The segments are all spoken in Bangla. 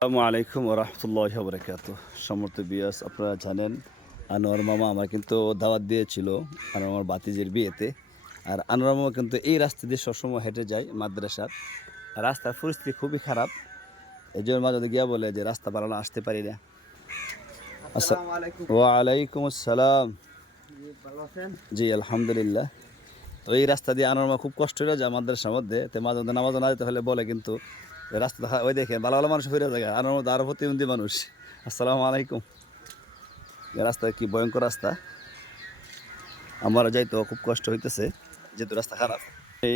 আসসালামু আলাইকুম রহমতুল্লাহ বরকাত সমর্থ বিয়াস আপনারা জানেন আনোয়ার মামা আমার কিন্তু দাওয়াত দিয়েছিল আনোয়ার মামার বাতিজের বিয়েতে। আর আনোয়ার মামা কিন্তু এই রাস্তা দিয়ে সবসময় হেঁটে যায় মাদ্রাসার। রাস্তার পরিস্থিতি খুবই খারাপ। এই জন্য মাঝে মাঝে গিয়া বলে যে রাস্তা পালানো আসতে পারি না। আচ্ছা ওয়ালাইকুম আসসালাম। জি আলহামদুলিল্লাহ। তো এই রাস্তা দিয়ে আনোয়ার মামা খুব কষ্ট হয়ে যায় মাদ্রাসার মধ্যে তো মাঝে মধ্যে নামাজ না যেতে হলে বলে কিন্তু রাস্তা দেখা ওই দেখেন ভালো ভালো মানুষ হয়ে যায় আনোয়ার মধ্যে আরও প্রতিবন্ধী মানুষ। আসসালামু আলাইকুম। রাস্তা কি ভয়ঙ্কর রাস্তা? আমার যাইতো খুব কষ্ট হইতেছে যেহেতু রাস্তা খারাপ।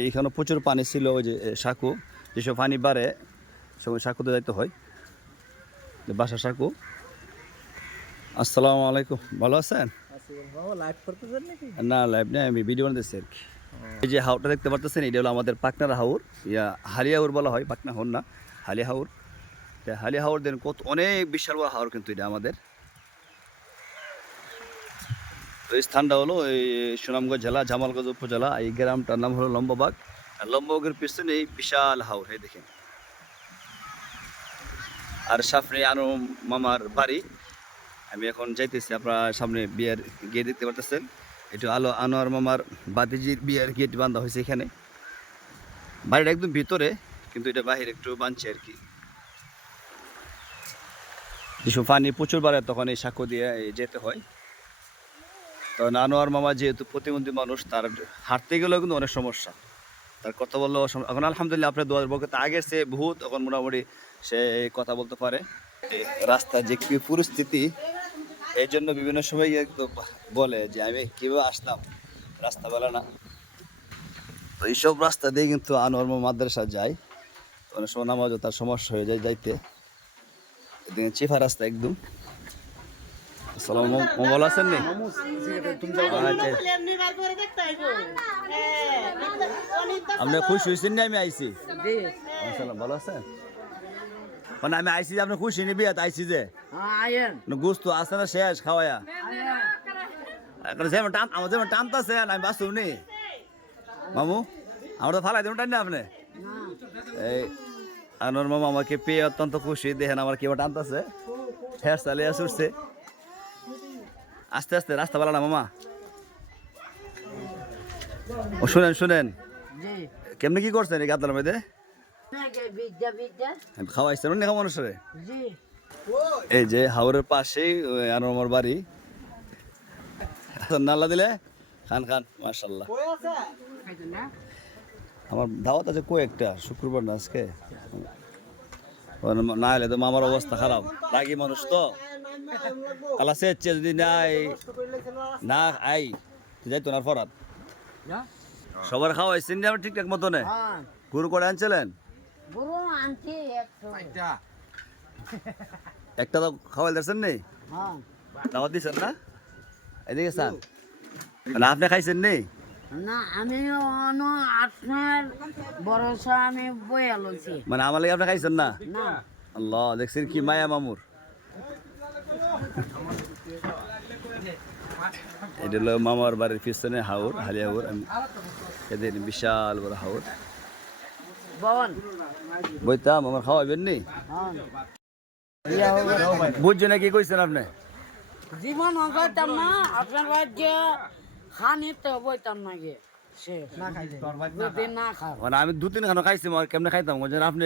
এইখানে প্রচুর পানি ছিল ওই যে সাঁকু। যেসব পানি বাড়ে সেগুলো সাঁকুতে যাইতে হয়। যে বাসা সাঁকু। আসসালামু আলাইকুম। ভালো আছেন? না লাইভ নেই আমি ভিডিও বানাতেছি আর কি। এই যে হাউরটা দেখতে পারতেছেন, এটা হলো আমাদের পাকনার হাউর ইয়া হালিয়া হাউর বলা হয়, পাকনা হাউর না, হালিয়া হাউর তা হালিয়া হাউর দেন, কত অনেক বিশাল বড় হাওর কিন্তু এটা আমাদের। তো এই স্থানটা হলো এই সুনামগঞ্জ জেলা, জামালগঞ্জ উপজেলা, এই গ্রামটার নাম হলো লম্বাবাগ। আর লম্বাবাগের পিছনে এই বিশাল হাওর, এই দেখেন। আর সামনে আনু মামার বাড়ি। আমি এখন যাইতেছি, আপনারা সামনে বিয়ের গিয়ে দেখতে পারতেছেন। একটু আলো আনোয়ার মামার বাতিজির বিয়ের গেট বান্ধা হয়েছে এখানে। বাড়িটা একদম ভিতরে কিন্তু এটা বাহিরে একটু বানছে আর কি। যেসব পানি প্রচুর বাড়ে তখন এই সাঁকো দিয়ে যেতে হয়। তখন আনোয়ার মামা যেহেতু প্রতিবন্ধী মানুষ তার হাঁটতে গেলেও কিন্তু অনেক সমস্যা। তার কথা বললেও সম- এখন আলহামদুলিল্লাহ আপনার দোয়ার বলতে আগের সে বহুত এখন মোটামুটি সে কথা বলতে পারে রাস্তার যে কি পরিস্থিতি এই জন্য বিভিন্ন সময় একটু বলে যে আমি কীভাবে আসতাম? রাস্তা বেলা না। তো এইসব রাস্তা দিয়ে কিন্তু আনোয়ার মাদ্রাসা যায়। অনেক সময় নামাজও তার সমস্যা হয়ে যায় যাইতে। এদিকে চিফা রাস্তা একদম। আসসালাম আছেন নি? আচ্ছা। আপনি খুশি হয়েছেন না আমি আইছি? আসসালাম ভালো আছেন? মানে আমি আইসি যে আপনি খুশি নিবি আইছি যে গোস্ত আছে না শেষ খাওয়ায়া যেমন টান আমার যেমন টানতেছে আমি বাসু নি মামু আমরা তো ফালাই দেবেন টান না আপনি এই আনোর মামা আমাকে পেয়ে অত্যন্ত খুশি দেখেন আমার কেউ টানতেছে হেয়ার চালিয়ে আসছে আস্তে আস্তে রাস্তা বলা না মামা ও শুনেন শুনেন কেমনি কি করছেন এই গাতলার মধ্যে খাওয়াইছেন অন্য খাওয়া মানুষের? এই যে হাওরের পাশেই ওই আনোয়ার বাড়ি। নাল্লা দিলে? খান খান মার্শাল্লাহ আমার দাওয়াত আছে কয়েকটা শুক্রবার না আজকে? না হলে তো মামার অবস্থা খারাপ। রাগি মানুষ তো। আল্লাহ সেচ্ছে যদি নাই না আই যাইতো না ফরাত। সবার খাওয়াইছেন আমার ঠিকঠাক মতনে? গুরু করে আনছিলেন? গুরু আনছি একটু একটা তো খাওয়াই দিচ্ছেন নেই হ্যাঁ। দাওয়াত দিচ্ছেন না? এদিকে স্যার। না আপনি খাইছেন নেই না আমি আপনার ভরসা আমি বইয়া লইছি। মানে আমার লাগে আপনি খাইছেন না? আল্লাহ দেখছেন কি মায়া মামুর। এটা হলো মামার বাড়ির পিছনে হাওর হালিয়া হাওর। আমি এদের বিশাল বড় হাওর। বন বইতাম আমার খাওয়াবেন নি? হ্যাঁ। বুঝছ না কি কইছেন আপনি? জীবন অগাইতাম না আপনার রাজ্যে খানি তো বইতাম না মানে আমি দু তিন খানো খাইছি কেমনে খাইতাম আপনি